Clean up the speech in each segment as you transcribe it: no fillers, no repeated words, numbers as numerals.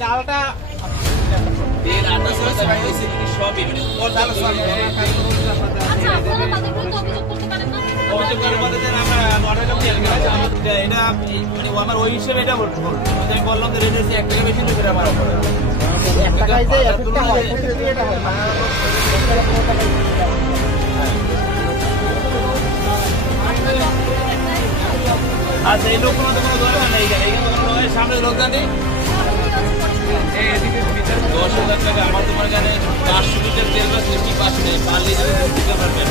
চালটা তেল আটা সব হয়েছে সবই মানে চাল সব আচ্ছা আপনারা তাদের বিরুদ্ধে অভিযোগ করতে পারেন না অভিযোগ করার পরে আমরা অর্ডার করতে এটা মানে আমার ওই হিসেবে এটা বলবো আমি বললাম যে রেট হচ্ছে 1 টাকা বেশি নেবে আমার 1 টাকায় যে এতটা হয় এটা হয় আচ্ছা এই লোক কোনো দরকার নেই এখানে কোনো সামনে লোক জানি এই এদিকে 10,000 টাকা আমার তোমার এখানে 500 লিটার তেল বা 65 নেই 5 লিটার দিতে পারবেন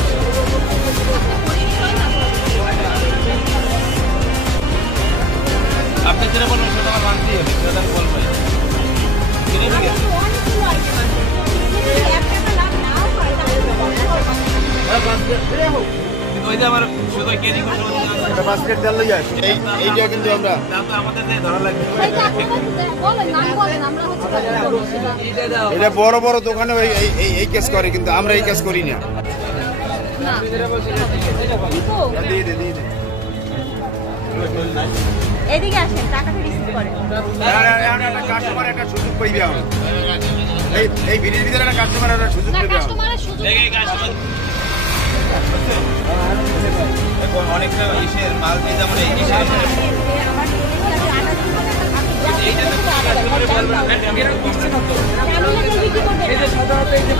আপনি যেটা বলবেন সেটা আমার মানতে হবে সেটা আমি বলবো কিনে নিয়ে গেছে ওই যে আমার শুধু কেজি করতে এটা বাস্কেট তেল লই আসে এইটা কিন্তু আমরা দাম তো আমাদের যে ধরা লাগবে বলেন নাম বলেন আমরা হচ্ছে এটা বড় বড় দোকানে এই কেস করে কিন্তু আমরা এই কেস করি না না এদিকে আসেন টাকাটা রিসিভ করেন একটা কাস্টমার একটা সুযোগ পাইবে আমরা এই ভিডিওর ভিতরে একটা কাস্টমার একটা সুযোগ না পাইবে কাস্টমারের সুযোগ দেখে কাস্টমার এখন অনেকটা ইসের মাল দিয়ে যেমন এই ইসের আমার এইটা তো কাস্টমারে বলবেন এই যে সাধারণত এই যে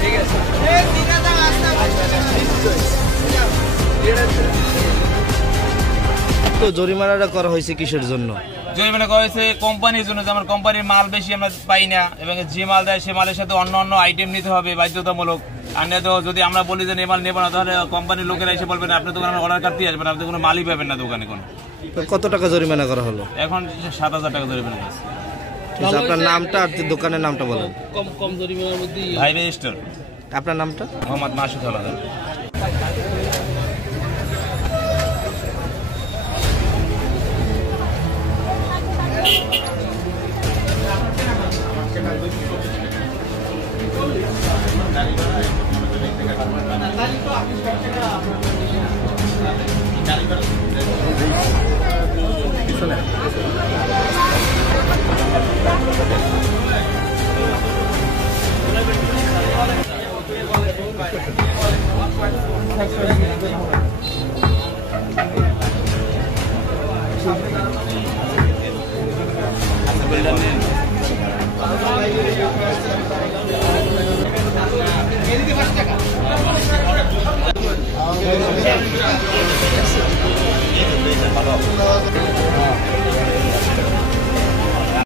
ঠিক আছে এই দিনা দাও রাস্তা তো জরিমানাটা করা হয়েছে কিসের জন্য? জরিমানা করা হয়েছে কোম্পানির জন্য, যেমন কোম্পানির মাল বেশি আমরা পাই না এবং যে মাল দেয় সে মালের সাথে অন্য অন্য আইটেম নিতে হবে বাধ্যতামূলক। আর তো যদি আমরা বলি যে এই মাল নেবো না তাহলে কোম্পানির লোকেরা এসে বলবেন আপনি দোকানে অর্ডার কাটতে আসবেন, আপনি কোনো মালই পাবেন না দোকানে কোনো। কত টাকা জরিমানা করা হলো? এখন 7,000 টাকা জরিমানা হয়েছে। আপনার নামটা আর দোকানের নামটা বলেন। কম জরিমানার মধ্যে হাইওয়ে স্টোর। আপনার নামটা? মোহাম্মদ মাসুদ হাওলাদার। ভালো